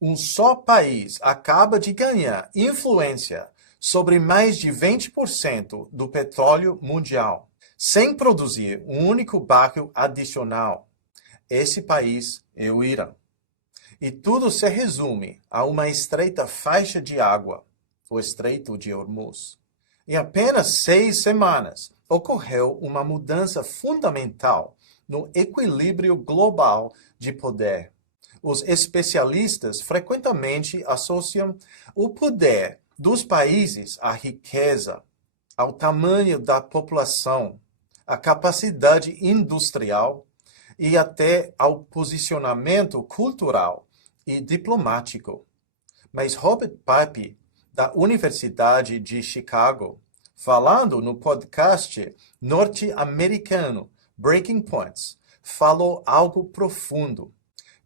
Um só país acaba de ganhar influência sobre mais de 20% do petróleo mundial, sem produzir um único barril adicional. Esse país é o Irã. E tudo se resume a uma estreita faixa de água, o Estreito de Hormuz. Em apenas 6 semanas, ocorreu uma mudança fundamental no equilíbrio global de poder. Os especialistas frequentemente associam o poder dos países à riqueza, ao tamanho da população, à capacidade industrial e até ao posicionamento cultural e diplomático. Mas Robert Pape, da Universidade de Chicago, falando no podcast norte-americano Breaking Points, falou algo profundo,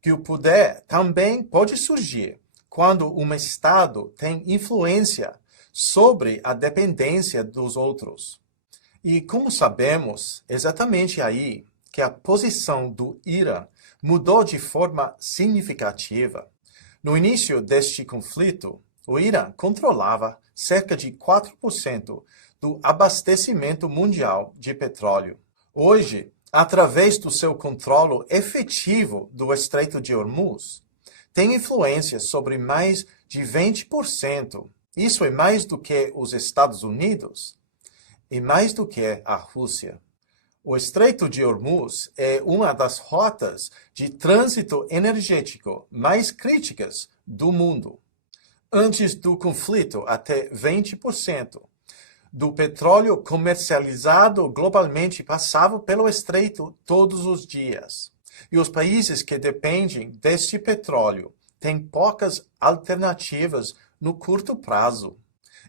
que o poder também pode surgir quando um Estado tem influência sobre a dependência dos outros. E como sabemos, exatamente aí que a posição do Irã mudou de forma significativa. No início deste conflito, o Irã controlava cerca de 4% do abastecimento mundial de petróleo. Hoje, através do seu controle efetivo do Estreito de Hormuz, tem influência sobre mais de 20%. Isso é mais do que os Estados Unidos e mais do que a Rússia. O Estreito de Hormuz é uma das rotas de trânsito energético mais críticas do mundo. Antes do conflito, até 20% do petróleo comercializado globalmente passava pelo estreito todos os dias. E os países que dependem deste petróleo têm poucas alternativas no curto prazo.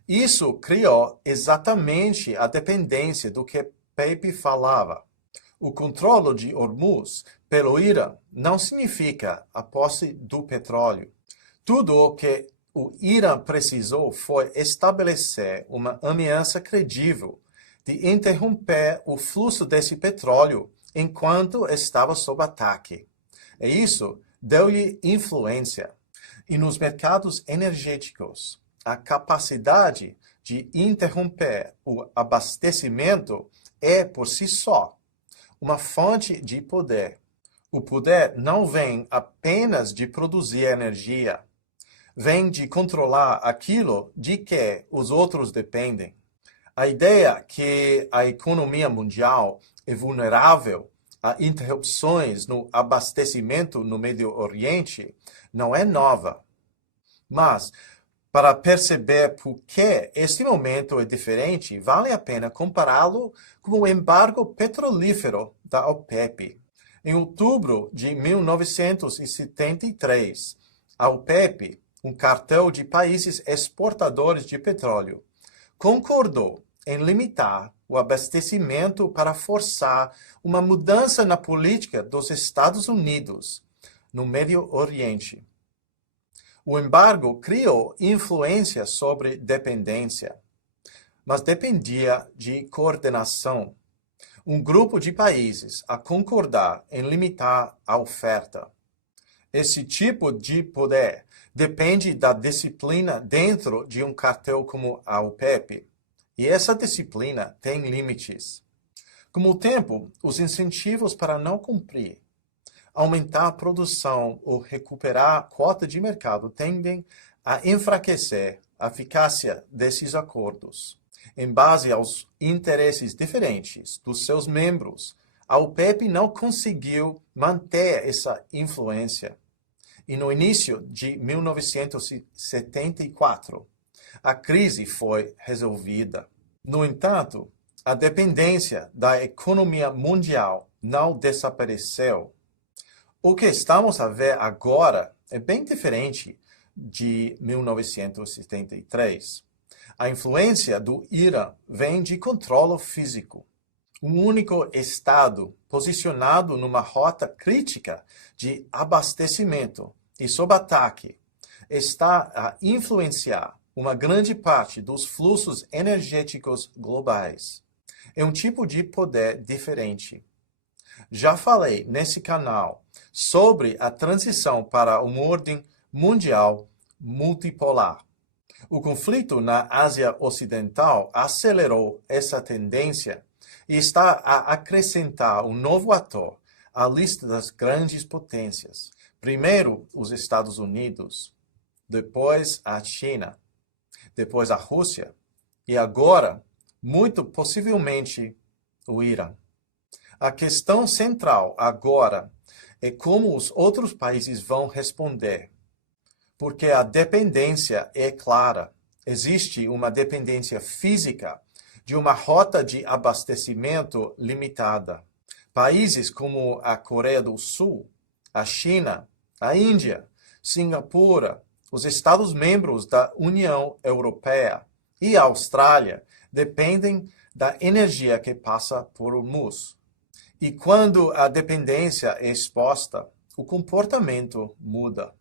Isso criou exatamente a dependência do que Pape falava. O controle de Hormuz pelo Irã não significa a posse do petróleo. Tudo o que o Irã precisou foi estabelecer uma ameaça credível de interromper o fluxo desse petróleo enquanto estava sob ataque. E isso deu-lhe influência. E nos mercados energéticos, a capacidade de interromper o abastecimento é, por si só, uma fonte de poder. O poder não vem apenas de produzir energia, vem de controlar aquilo de que os outros dependem. A ideia que a economia mundial é vulnerável a interrupções no abastecimento no Médio Oriente não é nova. Mas, para perceber por que este momento é diferente, vale a pena compará-lo com o embargo petrolífero da OPEP. Em outubro de 1973, a OPEP, um cartel de países exportadores de petróleo, concordou em limitar o abastecimento para forçar uma mudança na política dos Estados Unidos no Médio Oriente. O embargo criou influência sobre dependência, mas dependia de coordenação. Um grupo de países a concordar em limitar a oferta. Esse tipo de poder depende da disciplina dentro de um cartel como a OPEP, e essa disciplina tem limites. Com o tempo, os incentivos para não cumprir, aumentar a produção ou recuperar a quota de mercado tendem a enfraquecer a eficácia desses acordos. Em base aos interesses diferentes dos seus membros, a OPEP não conseguiu manter essa influência. E no início de 1974, a crise foi resolvida. No entanto, a dependência da economia mundial não desapareceu. O que estamos a ver agora é bem diferente de 1973. A influência do Irã vem de controle físico. Um único Estado posicionado numa rota crítica de abastecimento e sob ataque está a influenciar uma grande parte dos fluxos energéticos globais. É um tipo de poder diferente. Já falei nesse canal sobre a transição para uma ordem mundial multipolar. O conflito na Ásia Ocidental acelerou essa tendência e está a acrescentar um novo ator à lista das grandes potências. Primeiro, os Estados Unidos, depois a China, depois a Rússia e agora, muito possivelmente, o Irã. A questão central agora é como os outros países vão responder, porque a dependência é clara. Existe uma dependência física de uma rota de abastecimento limitada. Países como a Coreia do Sul, a China, a Índia, Singapura, os Estados-membros da União Europeia e a Austrália dependem da energia que passa por Hormuz. E quando a dependência é exposta, o comportamento muda.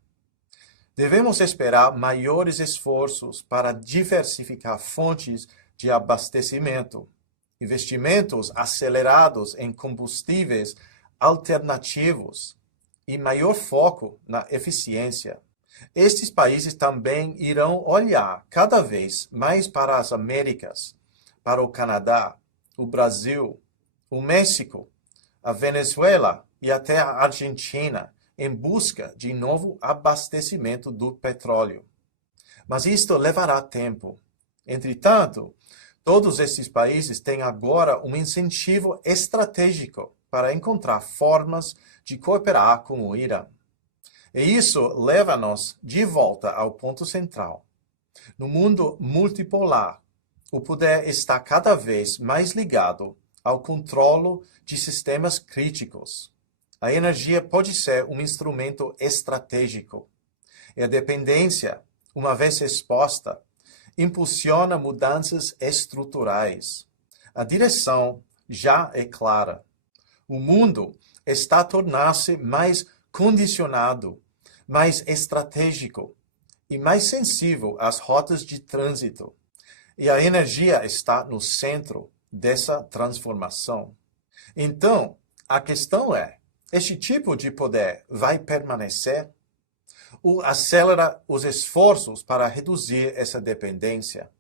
Devemos esperar maiores esforços para diversificar fontes de abastecimento, investimentos acelerados em combustíveis alternativos e maior foco na eficiência. Estes países também irão olhar cada vez mais para as Américas, para o Canadá, o Brasil, o México, a Venezuela e até a Argentina, em busca de novo abastecimento do petróleo. Mas isto levará tempo. Entretanto, todos esses países têm agora um incentivo estratégico para encontrar formas de cooperar com o Irã. E isso leva-nos de volta ao ponto central. No mundo multipolar, o poder está cada vez mais ligado ao controle de sistemas críticos. A energia pode ser um instrumento estratégico. E a dependência, uma vez exposta, impulsiona mudanças estruturais. A direção já é clara. O mundo está a tornar-se mais condicionado, mais estratégico e mais sensível às rotas de trânsito. E a energia está no centro dessa transformação. Então, a questão é, este tipo de poder vai permanecer? Ou acelera os esforços para reduzir essa dependência?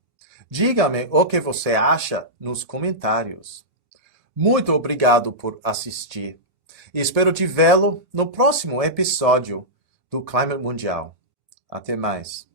Diga-me o que você acha nos comentários. Muito obrigado por assistir. E espero te vê-lo no próximo episódio do Climate Mundial. Até mais.